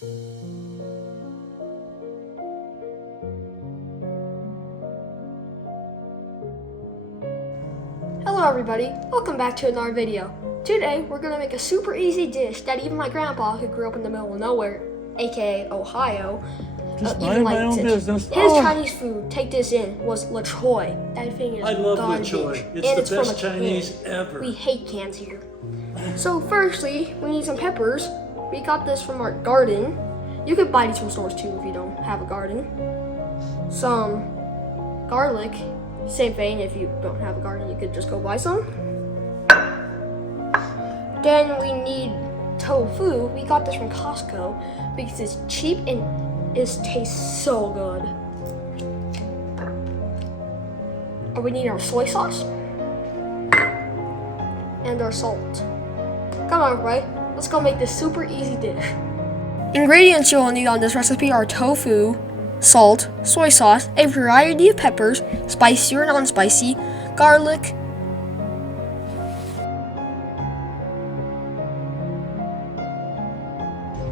Hello everybody, welcome back to another video. Today we're going to make a super easy dish that even my grandpa, who grew up in the middle of nowhere, aka Ohio, Just even mind my own liked it. business. His Chinese food, take this in, was La Choy. That thing is I love La garbage. Choy. And It's the from best a can. Chinese ever. We hate cans here. So firstly, we need some peppers. We got this from our garden. You could buy these from stores too if you don't have a garden. Some garlic. Same thing, if you don't have a garden, you could just go buy some. Then we need tofu. We got this from Costco because it's cheap and it tastes so good. And we need our soy sauce and our salt. Come on, everybody, let's go make this super easy dish. Ingredients you will need on this recipe are tofu, salt, soy sauce, a variety of peppers, spicy or non-spicy, garlic,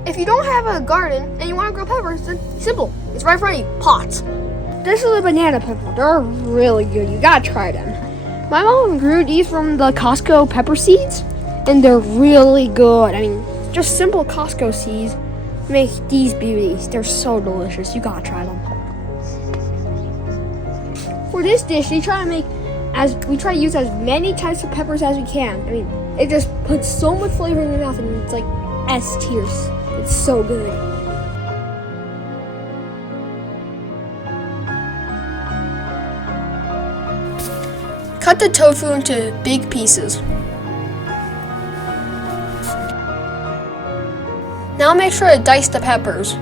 if you don't have a garden and you want to grow peppers, then simple. It's right in front of you. Pots. This is a banana pepper. They're really good. You gotta try them. My mom grew these from the Costco pepper seeds, and they're really good. I mean, just simple Costco seeds make these beauties. They're so delicious. You gotta try them. For this dish, we try to use as many types of peppers as we can. I mean, it just puts so much flavor in your mouth, and it's like S tiers. It's so good. Cut the tofu into big pieces. Now make sure to dice the peppers.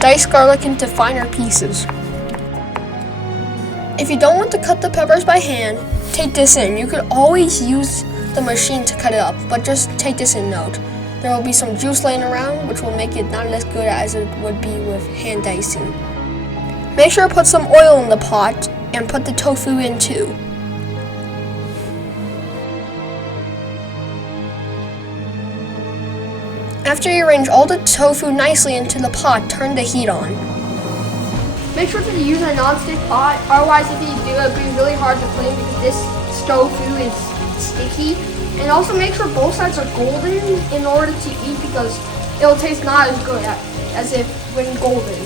Dice garlic into finer pieces. If you don't want to cut the peppers by hand, take this in. You could always use the machine to cut it up, but just take this in note. There will be some juice laying around, which will make it not as good as it would be with hand dicing. Make sure to put some oil in the pot and put the tofu in too. After you arrange all the tofu nicely into the pot, turn the heat on. Make sure to use a non-stick pot, otherwise if you do, it would be really hard to clean because this tofu is sticky. And also make sure both sides are golden in order to eat because it will taste not as good as if when golden.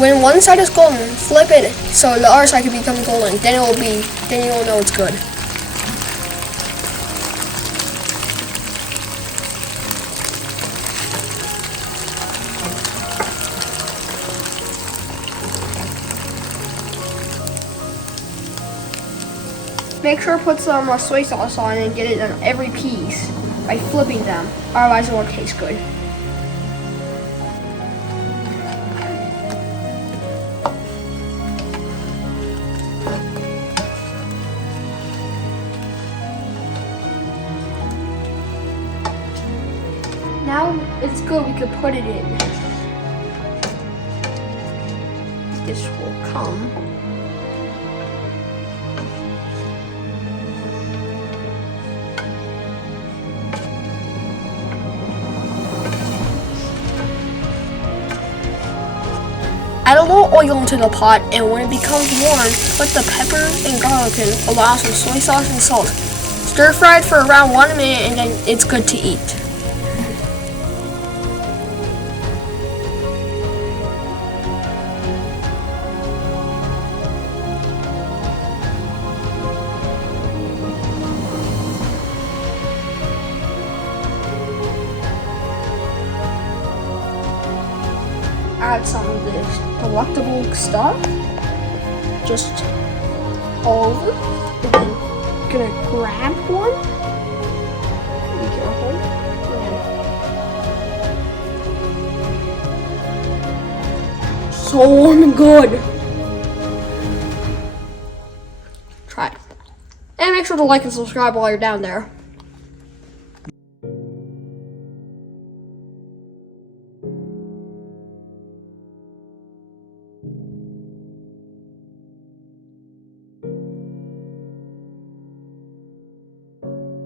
When one side is golden, flip it so the other side can become golden. Then you will know it's good. Make sure to put some soy sauce on and get it on every piece by flipping them, otherwise it won't taste good. Now it's good, we could put it in. This will come. Add a little oil into the pot, and when it becomes warm, put the pepper and garlic in, allow some soy sauce and salt. Stir fry it for around 1 minute, and then it's good to eat. Add some of this delectable stuff just all over, and then gonna grab one. Be careful. So good. Try it. And make sure to like and subscribe while you're down there.